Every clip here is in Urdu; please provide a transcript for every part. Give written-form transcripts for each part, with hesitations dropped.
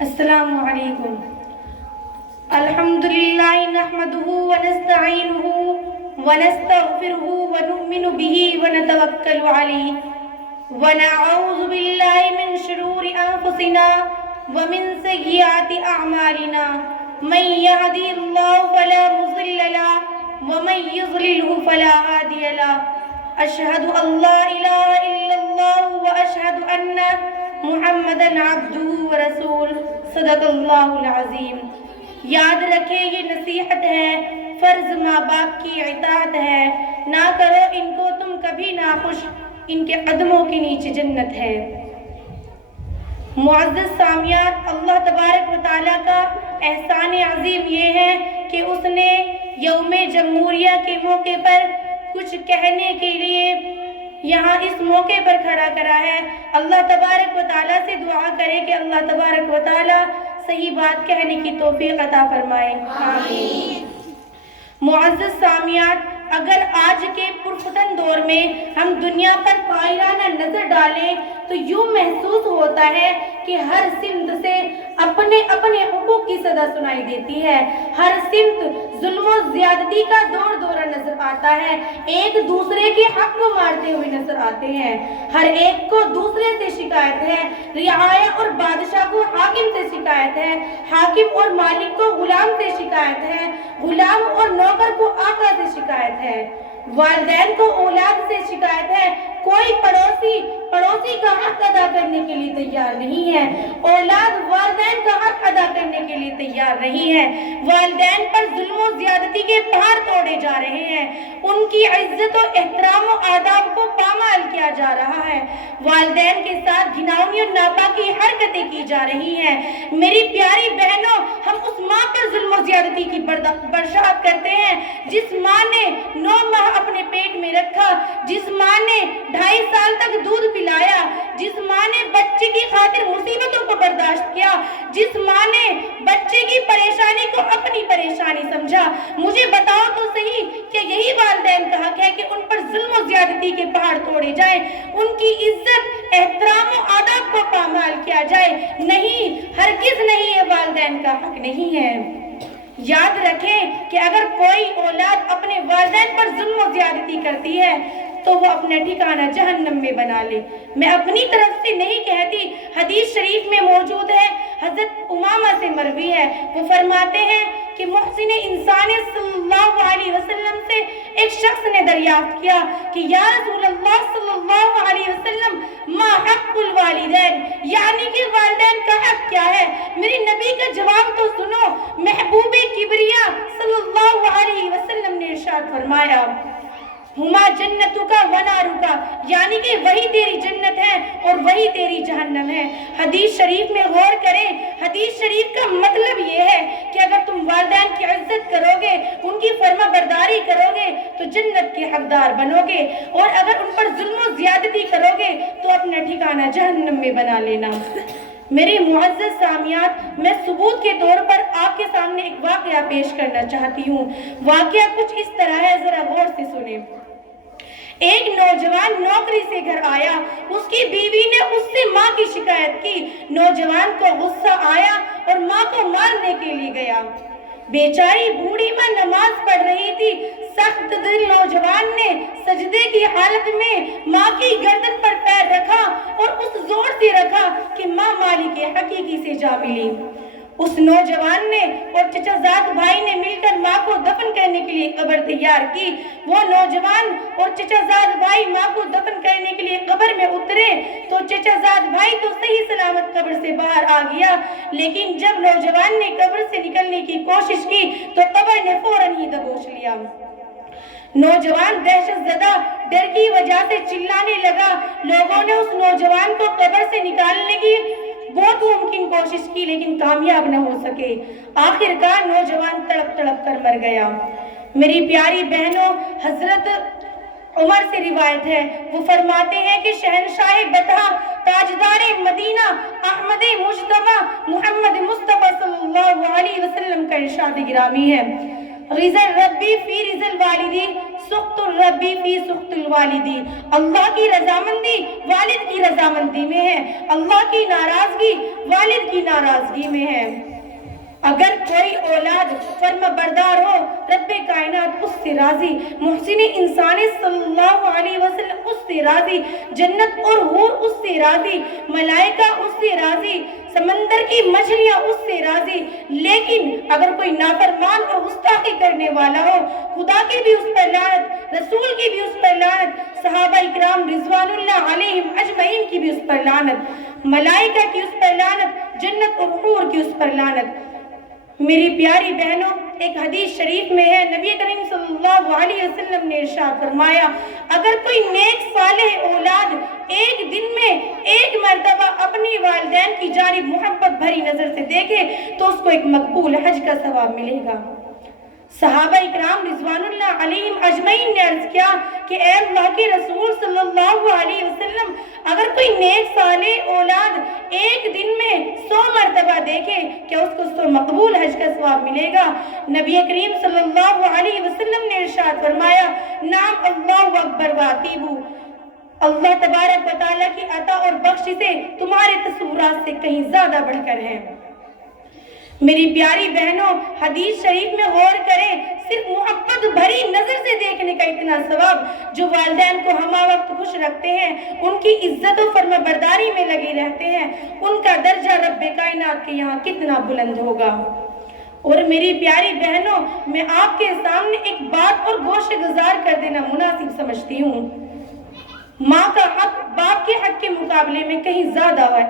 السلام علیکم۔ الحمدللہ نحمدہ ونستعینہ ونستغفرہ ونؤمن بہ ونتوکل علیہ ونعوذ باللہ من شرور انفسنا ومن سیئات اعمالنا من یہدی اللہ فلا مضل له ومن یضللہ فلا ہادی له اشہد ان لا الہ الا اللہ واشہد ان محمد عبدہ ورسول صدق اللہ العظیم۔ یاد رکھے یہ نصیحت ہے، فرض ماں باپ کی اطاعت ہے، نہ کرو ان کو تم کبھی ناخوش، ان کے قدموں کے نیچے جنت ہے۔ معزز سامعات، اللہ تبارک و تعالیٰ کا احسان عظیم یہ ہے کہ اس نے یوم جمہوریہ کے موقع پر کچھ کہنے کے لیے یہاں اس موقع پر کھڑا کرا ہے۔ اللہ تبارک و تعالیٰ سے دعا کرے کہ اللہ تبارک و تعالیٰ صحیح بات کہنے کی توفیق عطا فرمائے، آمین۔ معزز سامعات، اگر آج کے پرفتن دور میں ہم دنیا پر طائرانہ نظر ڈالیں تو یوں محسوس ہوتا ہے کہ ہر سمت سے اپنے اپنے حقوق کی صدا سنائی دیتی ہے، ہر سمت ظلم و زیادتی کا دور دورہ نظر آتا ہے، ایک دوسرے کے حق کو مارتے ہوئے نظر آتے ہیں، ہر ایک کو دوسرے سے شکایت ہے، رعایا اور بادشاہ کو حاکم سے شکایت ہے، حاکم اور مالک کو غلام سے شکایت ہے، غلام اور نوکر کو آقا سے شکایت ہے، والدین کو اولاد سے شکایت ہے، کوئی پڑوسی کا حق ادا کرنے کے لیے تیار نہیں ہے، اولاد والدین کا حق ادا کرنے کے لیے تیار نہیں ہے، والدین پر ظلم و زیادتی کے پہاڑ توڑے جا رہے ہیں، ان کی عزت و احترام و آداب کو پامال کیا جا رہا ہے، والدین کے ساتھ گھناؤنی اور ناپاکی حرکتیں کی جا رہی ہیں۔ میری پیاری بہنوں، ہم اس ماں پر ظلم و زیادتی کی برداشت کرتے ہیں جس ماں نے 9 ماہ اپنے پیٹ میں رکھا، جس ماں نے 2.5 سال تک دودھ پلایا، جس ماں نے بچے کی خاطر مصیبتوں کو برداشت کیا، جس ماں نے بچے کی پریشانی کو اپنی پریشانی سمجھا۔ مجھے بتاؤ تو صحیح کہ یہی والدین کا حق ہے کہ ان پر ظلم و زیادتی کے پہاڑ توڑے جائیں، ان کی عزت احترام و آداب کو پامال کیا جائے؟ نہیں، ہرگز نہیں، یہ والدین کا حق نہیں ہے۔ یاد رکھیں کہ اگر کوئی اولاد اپنے والدین پر ظلم و زیادتی کرتی ہے تو وہ اپنا ٹھکانہ جہنم میں بنا لے۔ میں اپنی طرف سے نہیں کہتی، حدیث شریف میں موجود ہے، حضرت امامہ سے مروی ہے، وہ فرماتے ہیں کہ محسن انسان صلی اللہ علیہ وسلم سے ایک شخص نے دریافت کیا کہ یا رسول اللہ صلی اللہ علیہ وسلم ما حق الوالدین، یعنی کہ والدین کا حق کیا ہے؟ میری نبی کا جواب تو سنو۔ محبوب کبریا صلی اللہ علیہ وسلم نے ارشاد فرمایا ہما جنتکا ونارکا، یعنی کہ وہی تیری جنت ہے اور وہی تیری جہنم ہے۔ حدیث شریف میں غور کریں، حدیث شریف کا مطلب یہ ہے کہ اگر تم والدین کی عزت کرو گے، ان کی فرما برداری کرو گے تو جنت کے حقدار بنو گے، اور اگر ان پر ظلم و زیادتی کرو گے تو اپنا ٹھکانہ جہنم میں بنا لینا۔ میرے معزز سامعات، میں ثبوت کے طور پر آپ کے سامنے ایک واقعہ پیش کرنا چاہتی ہوں۔ واقعہ کچھ اس طرح ہے، ذرا غور سے سنیں۔ ایک نوجوان نوکری سے گھر آیا، اس کی بیوی نے اس سے ماں کی شکایت کی، نوجوان کو غصہ آیا اور ماں کو مارنے کے لیے گیا۔ بیچاری بوڑھی ماں نماز پڑھ رہی تھی، سخت دل نوجوان نے سجدے کی حالت میں ماں کی گردن پر پیر رکھا اور اس زور سے رکھا کہ ماں مالک حقیقی سے جا ملی۔ اس نوجوان نے اور چچا زاد بھائی نے مل کر ماں کو دفن کرنے کے لیے قبر تیار کی۔ وہ نوجوان اور چچا زاد بھائی ماں کو دفن کرنے کے لیے قبر میں اترے تو چچا زاد بھائی تو صحیح سلامت قبر سے باہر آ گیا، لیکن جب نوجوان نے قبر سے نکلنے کی کوشش کی تو قبر نے فوراً ہی دبوچ لیا۔ نوجوان دہشت زدہ ڈر کی وجہ سے چلانے لگا۔ لوگوں نے اس نوجوان کو قبر سے نکالنے کی بہت ممکن کوشش کی لیکن کامیاب نہ ہو سکے۔ آخر کار نوجوان تڑپ تڑپ کر مر گیا۔ میری پیاری بہنوں، حضرت عمر سے روایت ہے، وہ فرماتے ہیں کہ شہنشاہ بطحہ تاجدار مدینہ احمد مجتبی محمد مصطفیٰ صلی اللہ علیہ وسلم کا ارشاد گرامی ہے، غزل ربی فی رضا الوالدی سخط الربی فی سخط الوالدی، اللہ کی رضامندی والد کی رضامندی میں ہے، اللہ کی ناراضگی والد کی ناراضگی میں ہے۔ اگر کوئی اولاد فرما بردار ہو رب کائنات اس سے راضی، محسن انسان صلی اللہ علیہ وسلم اس سے راضی، جنت اور حور اس سے راضی، ملائکہ اس سے راضی، سمندر کی مچھلیاں اس سے راضی۔ لیکن اگر کوئی نافرمان اور گستاخی کرنے والا ہو، خدا کی بھی اس پر لعنت، رسول کی بھی اس پر لعنت، صحابہ اکرام رضوان اللہ علیہم اجمعین کی بھی اس پر لعنت، ملائکہ کی اس پر لعنت، جنت اور حور کی اس پر لعنت۔ میری پیاری بہنوں، ایک حدیث شریف میں ہے، نبی کریم صلی اللہ علیہ وسلم نے ارشاد فرمایا، اگر کوئی نیک صالح اولاد ایک دن میں ایک مرتبہ اپنی والدین کی جانب محبت بھری نظر سے دیکھے تو اس کو ایک مقبول حج کا ثواب ملے گا۔ صحابہ اکرام رضوان اللہ علیہم اجمعین نے عرض کیا کہ اے اللہ کے رسول صلی اللہ علیہ وسلم، اگر کوئی نیک صالح اولاد ایک دن میں 100 مرتبہ دیکھے کیا اس کو 100 مقبول حج کا ثواب ملے گا؟ نبی کریم صلی اللہ علیہ وسلم نے ارشاد فرمایا، نعم اللہ اکبر واتیبو، اللہ تبارک و تعالیٰ کی عطا اور بخشش سے تمہارے تصورات سے کہیں زیادہ بڑھ کر ہے۔ میری پیاری بہنوں، حدیث شریف میں غور کریں، صرف محبت بھری نظر سے دیکھنے کا اتنا ثواب جو والدین کو ہمہ وقت خوش رکھتے ہیں، ان کی عزت و فرما برداری میں لگے رہتے ہیں، ان کا درجہ رب کائنات کے یہاں کتنا بلند ہوگا۔ اور میری پیاری بہنوں، میں آپ کے سامنے ایک بات اور گوشہ گزار کر دینا مناسب سمجھتی ہوں۔ ماں کا حق باپ کے حق کے مقابلے میں کہیں زیادہ ہے،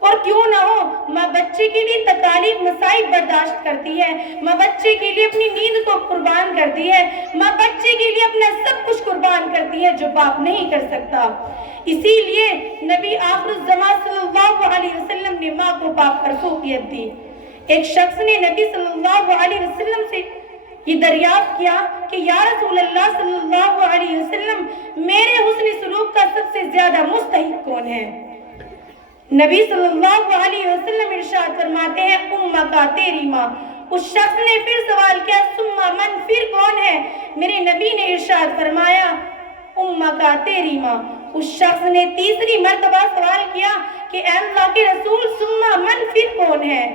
اور کیوں نہ ہو، ماں بچے کے لیے تکالیف مصائب برداشت کرتی ہے، ماں بچے کے لیے اپنی نیند کو قربان کرتی ہے، ماں بچے کے لیے اپنا سب کچھ قربان کرتی ہے جو باپ نہیں کر سکتا۔ اسی لیے نبی آخر الزمان صلی اللہ علیہ وسلم نے ماں کو باپ پر فوقیت دی۔ ایک شخص نے نبی صلی اللہ علیہ وسلم سے یہ دریافت کیا کہ یا رسول اللہ صلی اللہ علیہ وسلم، میرے حسن سلوک کا سب سے زیادہ مستحق کون ہے؟ نبی صلی اللہ علیہ وسلم ارشاد فرماتے ہیں، امک، تیری ماں۔ اس شخص نے پھر سوال کیا، ثم من، پھر کون ہے؟ میرے نبی نے ارشاد فرمایا، امک، تیری ماں۔ اس شخص نے تیسری مرتبہ سوال کیا کہ اے اللہ کے رسول، ثم من، پھر کون ہے؟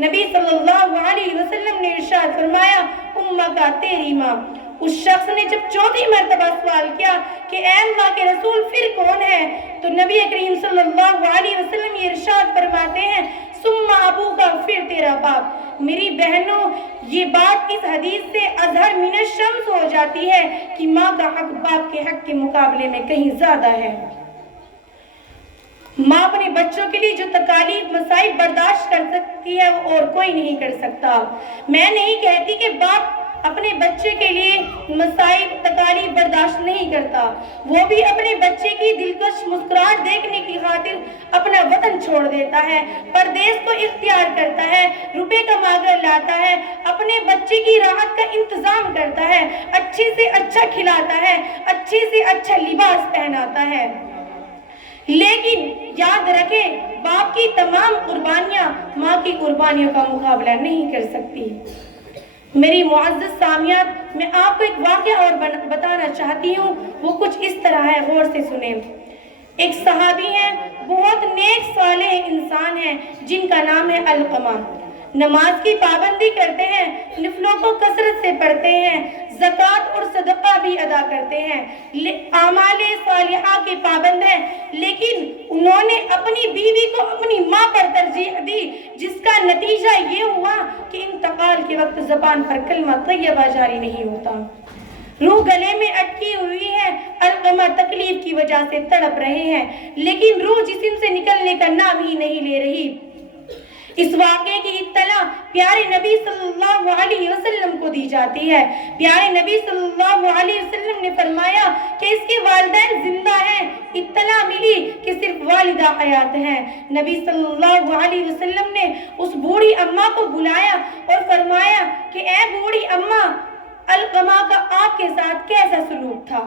نبی صلی اللہ علیہ وسلم نے ارشاد فرمایا، امک، تیری ماں۔ اس شخص نے جب چوتھی مرتبہ سوال کیا کہ اے اللہ کے رسول پھر کون ہے، تو نبی کریم صلی اللہ علیہ وسلم یہ ارشاد فرماتے ہیں، ثم ابوک، پھر تیرا باپ۔ میری بہنوں، یہ بات اس حدیث سے اظہر من الشمس ہو جاتی ہے کہ ماں کا حق باپ کے حق کے مقابلے میں کہیں زیادہ ہے۔ ماں اپنے بچوں کے لیے جو تکالیف مصائب برداشت کر سکتی ہے وہ اور کوئی نہیں کر سکتا۔ میں نہیں کہتی کہ باپ اپنے بچے کے لیے مصائب تکالیف برداشت نہیں کرتا، وہ بھی اپنے بچے کی دلکش مسکراہٹ دیکھنے کی خاطر اپنا وطن چھوڑ دیتا ہے، پردیس کو اختیار کرتا ہے، روپے کما کر لاتا ہے، اپنے بچے کی راحت کا انتظام کرتا ہے، اچھے سے اچھا کھلاتا ہے، اچھے سے اچھا لباس پہناتا ہے۔ لیکن یاد رکھیں، باپ کی تمام قربانیاں ماں کی قربانیوں کا مقابلہ نہیں کر سکتی۔ میری معزز سامعات، میں آپ کو ایک واقعہ اور بتانا چاہتی ہوں، وہ کچھ اس طرح ہے، غور سے سنیں۔ ایک صحابی ہیں، بہت نیک صالح انسان ہیں، جن کا نام ہے علقمہ۔ نماز کی پابندی کرتے ہیں، نفلوں کو کثرت سے پڑھتے ہیں، زکوٰۃ اور صدقہ بھی ادا کرتے ہیں، اعمال صالحہ کے پابند ہیں، لیکن انہوں نے اپنی بیوی کو اپنی ماں پر ترجیح دی، جس کا نتیجہ یہ ہوا کہ انتقال کے وقت زبان پر کلمہ طیبہ جاری نہیں ہوتا، روح گلے میں اٹکی ہوئی ہے۔ علقمہ تکلیف کی وجہ سے تڑپ رہے ہیں، لیکن روح جسم سے نکلنے کا نام ہی نہیں لے رہی۔ اس واقعے کی اطلاع پیارے نبی صلی اللہ علیہ وسلم کو دی جاتی ہے۔ پیارے نبی صلی اللہ علیہ وسلم نے فرمایا کہ اس کے والدین زندہ ہیں۔ اطلاع ملی کہ صرف والدہ حیات ہیں۔ نبی صلی اللہ علیہ وسلم نے اس بوڑھی اماں کو بلایا اور فرمایا کہ اے بوڑھی اماں، علقمہ کا آپ کے ساتھ کیسا سلوک تھا؟